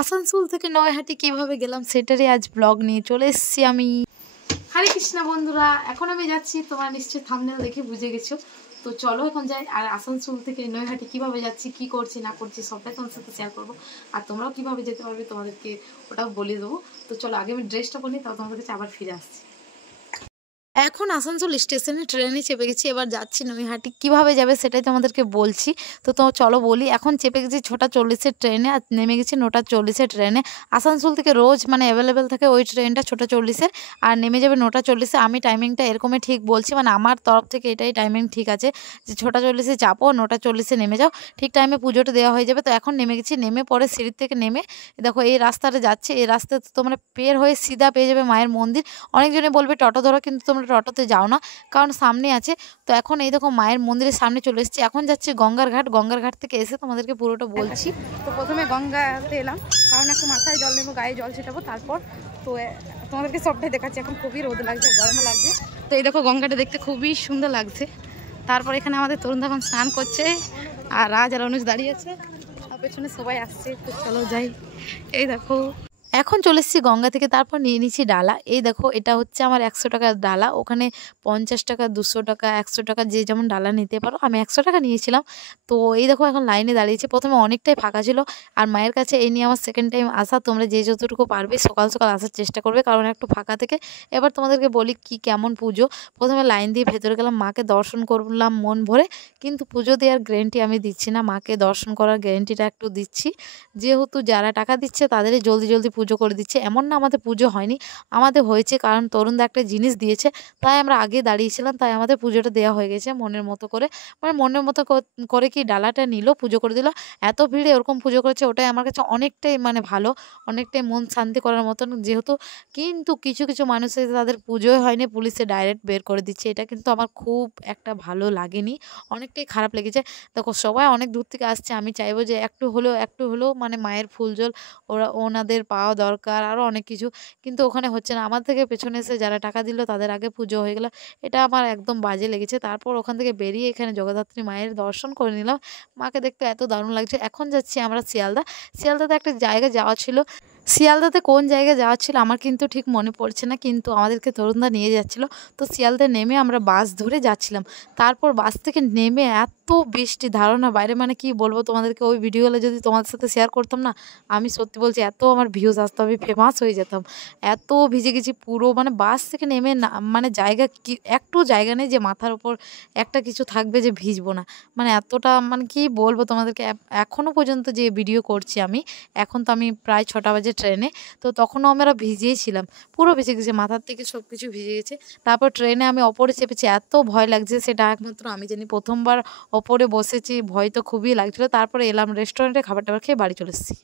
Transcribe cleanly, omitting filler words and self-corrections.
আসানসোল থেকে নয়হাটি কিভাবে গেলাম সেটারই আজ ব্লগ নিয়ে চলে এসেছি আমি। হরে কৃষ্ণ বন্ধুরা, এখন আমি যাচ্ছি, তোমরা নিশ্চয়ই থাম্বনেল দেখে বুঝে গেছো। তো চলো এখন যাই, আর আসানসোল থেকে নয়হাটি কিভাবে যাচ্ছি, কি করছি না করছি সবটাই তোমার সাথে শেয়ার করবো। আর তোমরাও কিভাবে যেতে পারবে তোমাদেরকে ওটাও বলে দেবো। তো চলো আগে আমি ড্রেসটা পরি, তাও তোমাদের কাছে আবার ফিরে আসছি। এখন আসানসোল স্টেশনে ট্রেনে চেপে গেছি, এবার যাচ্ছি নৈহাটি। কিভাবে যাবে সেটাই তোমাদেরকে বলছি। তো চলো বলি, এখন চেপে গেছি 6:40-এর ট্রেনে, আর নেমে গেছি 9:40-এর ট্রেনে। আসানসোল থেকে রোজ মানে অ্যাভেলেবেল থাকে ওই ট্রেনটা 6:40-এর, আর নেমে যাবে 9:40-এ। আমি টাইমিংটা এরকমই ঠিক বলছি, মানে আমার তরফ থেকে এটাই টাইমিং ঠিক আছে যে 6:40-এ চাপো, 9:40-এ নেমে যাও, ঠিক টাইমে পুজোটা দেওয়া হয়ে যাবে। তো এখন নেমে গেছি, নেমে পরে সিঁড়ির থেকে নেমে দেখো এই রাস্তাটা যাচ্ছে, এই রাস্তাতে তোমরা পের হয়ে সিধা পেয়ে যাবে মায়ের মন্দির। অনেকজনে বলবে টোটো ধরো, কিন্তু তোমরা টোটোতে যাও না, কারণ সামনে আছে। তো এখন এই দেখো মায়ের মন্দিরের সামনে চলে এসেছি, এখন যাচ্ছি গঙ্গার ঘাট। গঙ্গার ঘাট থেকে এসে তোমাদেরকে পুরোটা বলছি। তো প্রথমে গঙ্গাতে এলাম, কারণ একটু মাথায় জল নেবো, গায়ে জল ছিটাবো, তারপর তো তোমাদেরকে সবটাই দেখাচ্ছি। এখন খুবই রোদ লাগছে, গরম লাগছে। তো এই দেখো গঙ্গাটা দেখতে খুবই সুন্দর লাগছে। তারপর এখানে আমাদের তরুণ এখন স্নান করছে, আর রাজ আর অনুজ দাঁড়িয়ে আছে, আর পেছনে সবাই আসছে। তো চলো যাই। এই দেখো এখন চলে এসেছি গঙ্গা থেকে, তারপর নিয়ে নিচ্ছি ডালা। এই দেখো এটা হচ্ছে আমার 100 টাকার ডালা, ওখানে 50 টাকা, 200 টাকা, 100 টাকা যে যেমন ডালা নিতে পারো। আমি 100 টাকা নিয়েছিলাম। তো এই দেখো এখন লাইনে দাঁড়িয়েছি, প্রথমে অনেকটাই ফাঁকা ছিল, আর মায়ের কাছে এই নিয়ে আমার সেকেন্ড টাইম আসা। তোমরা যে যতটুকু পারবে সকাল সকাল আসার চেষ্টা করবে, কারণ একটু ফাঁকা থেকে। এবার তোমাদেরকে বলি কি কেমন পুজো। প্রথমে লাইন দিয়ে ভেতরে গেলাম, মাকে দর্শন করলাম মন ভরে, কিন্তু পুজো দেওয়ার গ্যারেন্টি আমি দিচ্ছি না, মাকে দর্শন করার গ্যারেন্টিটা একটু দিচ্ছি। যেহেতু যারা টাকা দিচ্ছে তাদেরই জলদি জলদি পুজো করে দিচ্ছে, এমন না আমাদের পুজো হয়নি, আমাদের হয়েছে, কারণ তরুণদা একটা জিনিস দিয়েছে, তাই আমরা আগে দাঁড়িয়েছিলাম, তাই আমাদের পুজোটা দেওয়া হয়ে গেছে মনের মতো করে। মানে মনের মতো করে কি ডালাটা নিল, পুজো করে দিল। এত ভিড়ে ওরকম পুজো করেছে, ওটাই আমার কাছে অনেকটাই মানে ভালো, অনেকটাই মন শান্তি করার মতন। যেহেতু কিন্তু কিছু কিছু মানুষের তাদের পুজোই হয়নি, পুলিশে ডাইরেক্ট বের করে দিচ্ছে, এটা কিন্তু আমার খুব একটা ভালো লাগেনি, অনেকটাই খারাপ লেগেছে। দেখো সবাই অনেক দূর থেকে আসছে, আমি চাইবো যে একটু হলেও মানে মায়ের ফুল জল ওনাদের পাওয়া দরকার, আরও অনেক কিছু, কিন্তু ওখানে হচ্ছে না। আমার থেকে পেছনে এসে যারা টাকা দিল তাদের আগে পুজো হয়ে গেল, এটা আমার একদম বাজে লেগেছে। তারপর ওখান থেকে বেরিয়ে এখানে জগদ্ধাত্রী মায়ের দর্শন করে নিলাম, মাকে দেখতে এত দারুণ লাগছে। এখন যাচ্ছি আমরা শিয়ালদাতে একটা জায়গা যাওয়া ছিল। শিয়ালদাতে কোন জায়গায় যাওয়া ছিল আমার কিন্তু ঠিক মনে পড়ছে না, কিন্তু আমাদেরকে তরুণদা নিয়ে যাচ্ছিলো। তো শিয়ালদায় নেমে আমরা বাস ধরে যাচ্ছিলাম, তারপর বাস থেকে নেমে এত বৃষ্টি, ধারণা বাইরে, মানে কি বলবো তোমাদেরকে, ওই ভিডিওগুলো যদি তোমাদের সাথে শেয়ার করতাম না, আমি সত্যি বলছি এত আমার ভিউজ আসতো, আমি ফেমাস হয়ে যেতাম। এত ভিজে গেছি পুরো, মানে বাস থেকে নেমে না, মানে জায়গা কি একটু জায়গা নেই যে মাথার উপর একটা কিছু থাকবে যে ভিজবো না, মানে এতটা, মানে কি বলবো তোমাদেরকে। এখনও পর্যন্ত যে ভিডিও করছি আমি, এখন তো আমি প্রায় 6টা বাজে ট্রেনে, তো তখনও আমরা ভিজেই ছিলাম, পুরো ভিজে গেছে, মাথার থেকে সব কিছু ভিজে গেছে। তারপর ট্রেনে আমি ওপরে চেপেছি, এত ভয় লাগছে সেটা একমাত্র আমি জানি, প্রথমবার ওপরে বসেছি, ভয় তো খুবই লাগছিলো। তারপরে এলাম রেস্টুরেন্টে, খাবার টাবার খেয়ে বাড়ি চলে এসেছি।